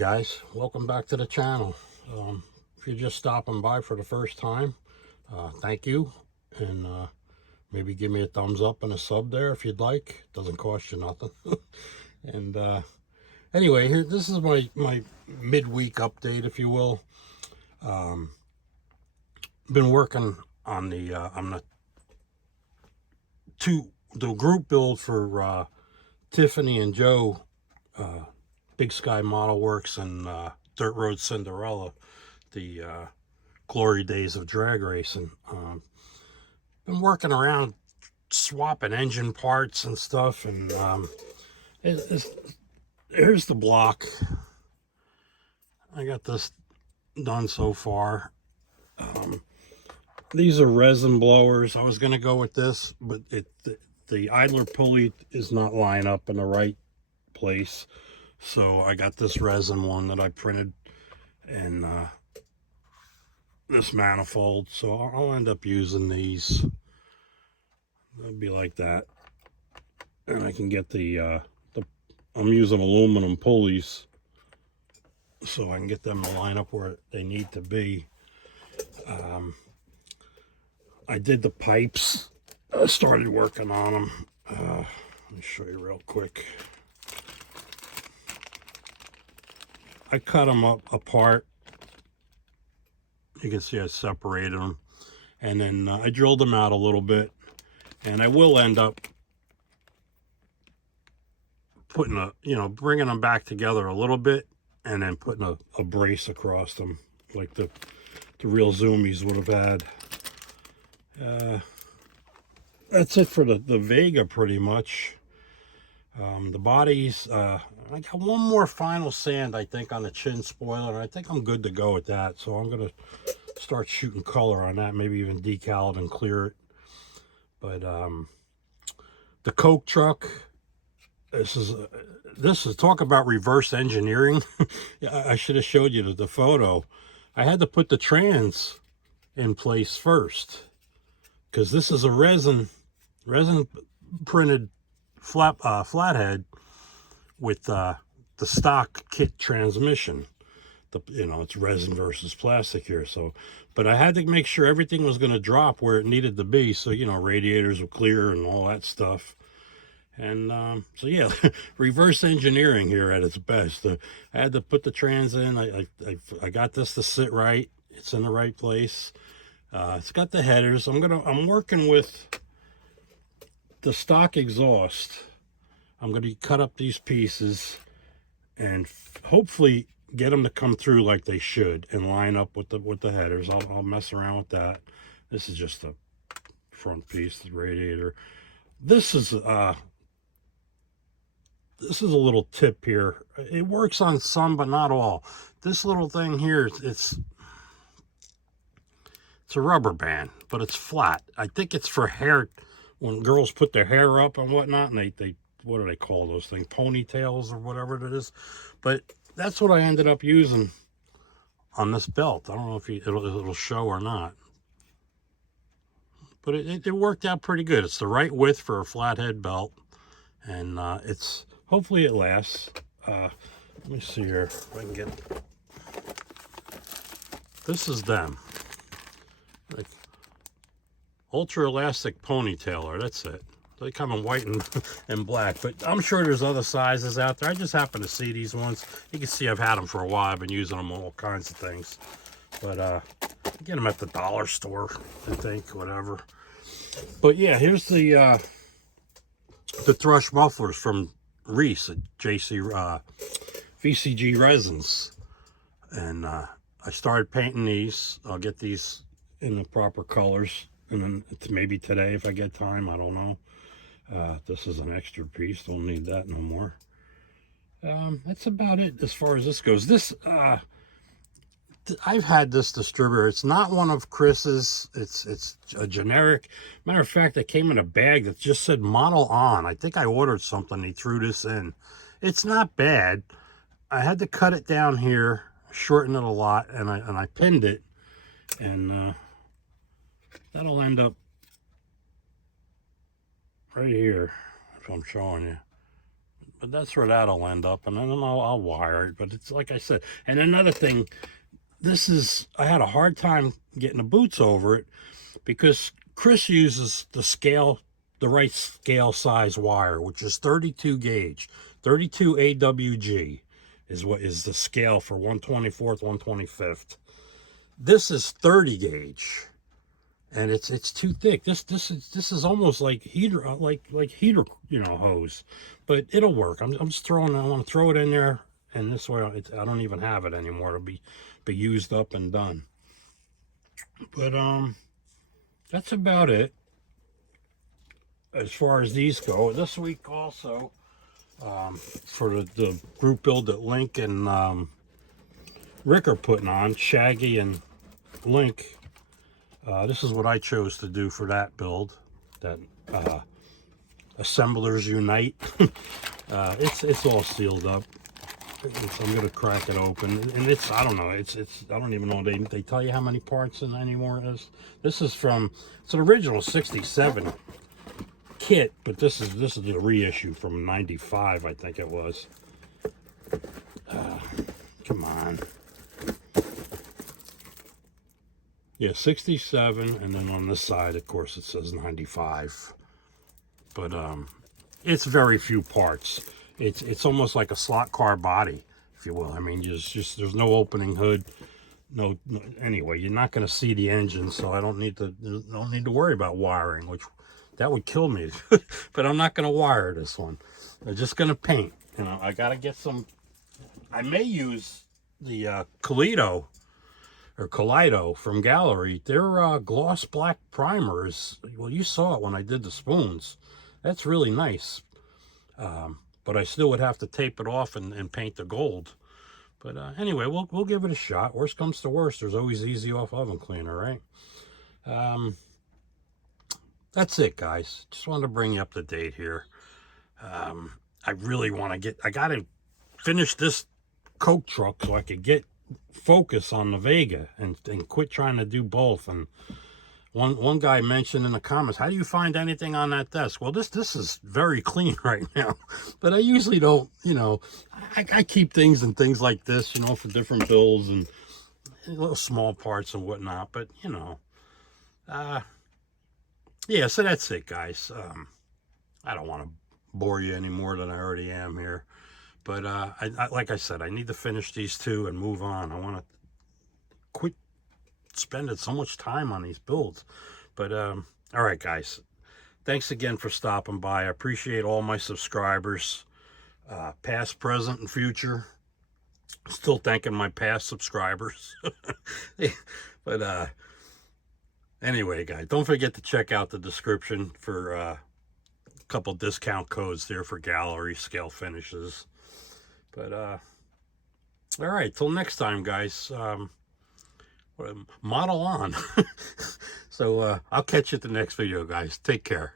guys, welcome back to the channel. If you're just stopping by for the first time, thank you, and maybe give me a thumbs up and a sub there if you'd like. It doesn't cost you nothing. And anyway, here, this is my midweek update, if you will. Been working on the group build for Tiffany and Joe, Big Sky Model Works and Dirt Road Cinderella, the glory days of drag racing. Been working around swapping engine parts and stuff, and here's the block. I got this done so far. These are resin blowers. I was going to go with this, but the idler pulley is not lined up in the right place. So I got this resin one that I printed, and this manifold. So I'll end up using these. It'll be like that. And I can get I'm using aluminum pulleys, so I can get them to line up where they need to be. I did the pipes. I started working on them. Let me show you real quick. I cut them apart. You can see I separated them, and then I drilled them out a little bit, and I will end up putting bringing them back together a little bit, and then putting a brace across them like the real Zoomies would have had. That's it for the Vega pretty much. The bodies, I got one more final sand, I think, on the chin spoiler, and I think I'm good to go with that. So I'm going to start shooting color on that, maybe even decal it and clear it. But the Coke truck, this is talk about reverse engineering. I should have showed you the photo. I had to put the trans in place first, because this is a resin printed flathead with the stock kit transmission. It's resin versus plastic here. So, but I had to make sure everything was going to drop where it needed to be, so radiators were clear and all that stuff. And so yeah, reverse engineering here at its best. I had to put the trans in. I got this to sit right. It's in the right place. It's got the headers. I'm working with the stock exhaust. I'm going to cut up these pieces and hopefully get them to come through like they should and line up with the headers. I'll mess around with that. This is just the front piece, the radiator. This is a little tip here. It works on some, but not all. This little thing here, it's a rubber band, but it's flat. I think it's for hair, when girls put their hair up and whatnot, and they what do they call those things? Ponytails or whatever it is. But that's what I ended up using on this belt. I don't know if it'll show or not. But it worked out pretty good. It's the right width for a flathead belt. And hopefully it lasts. Let me see here if I can get... This is them. Like, ultra elastic ponytailer, that's it. They come in white and black, but I'm sure there's other sizes out there. I just happen to see these ones. You can see I've had them for a while. I've been using them on all kinds of things. But get them at the dollar store, I think, whatever. But yeah, here's the thrush mufflers from Reese at VCG Resins. And I started painting these. I'll get these in the proper colors, and then maybe today if I get time, I don't know. This is an extra piece, don't need that no more. That's about it as far as this goes. This I've had this distributor. It's not one of Chris's. It's a generic. Matter of fact, it came in a bag that just said model on. I think I ordered something, he threw this in. It's not bad. I had to cut it down here, shorten it a lot, and I pinned it, and that'll end up right here, if I'm showing you. But that's where that'll end up, and then I'll wire it. But it's like I said. And another thing, I had a hard time getting the boots over it because Chris uses the right scale size wire, which is 32 gauge, 32 AWG is what is the scale for 124th, 125th. This is 30 gauge, and it's too thick. This is almost like heater, heater, hose, but it'll work. I'm just throwing. I want to throw it in there, and this way I don't even have it anymore. It'll be used up and done. But that's about it as far as these go. This week also, for the group build that Link and Rick are putting on, Shaggy and Link, this is what I chose to do for that build, that Assemblers Unite. It's all sealed up. I'm gonna crack it open, and I don't know, I don't even know, they tell you how many parts in anymore. This is from, it's an original 67 kit, but this is the reissue from 95, I think it was. Come on. Yeah, 67, and then on this side, of course, it says 95. But it's very few parts. It's almost like a slot car body, if you will. I mean, just there's no opening hood. No, anyway, you're not going to see the engine, so I don't need to worry about wiring, which that would kill me. But I'm not going to wire this one. I'm just going to paint. I got to get some. I may use the Kaleido from Gallery. Their gloss black primers. Well, you saw it when I did the spoons. That's really nice. But I still would have to tape it off and paint the gold. But anyway, we'll give it a shot. Worst comes to worst, there's always Easy Off oven cleaner, right? That's it, guys. Just wanted to bring you up to date here. I really want to I got to finish this Coke truck so I could get focus on the Vega and quit trying to do both. And one guy mentioned in the comments, how do you find anything on that desk? Well, this is very clean right now, but I usually don't, I keep things and things like this, for different builds and little small parts and whatnot. But yeah, so that's it, guys. I don't want to bore you any more than I already am here, but I like I said, I need to finish these two and move on. I want to quit spending so much time on these builds. But all right, guys, thanks again for stopping by. I appreciate all my subscribers, past, present, and future. Still thanking my past subscribers. But anyway, guys, don't forget to check out the description for a couple discount codes there for Gallery scale finishes. But all right, till next time, guys. Model on. So I'll catch you at the next video, guys. Take care.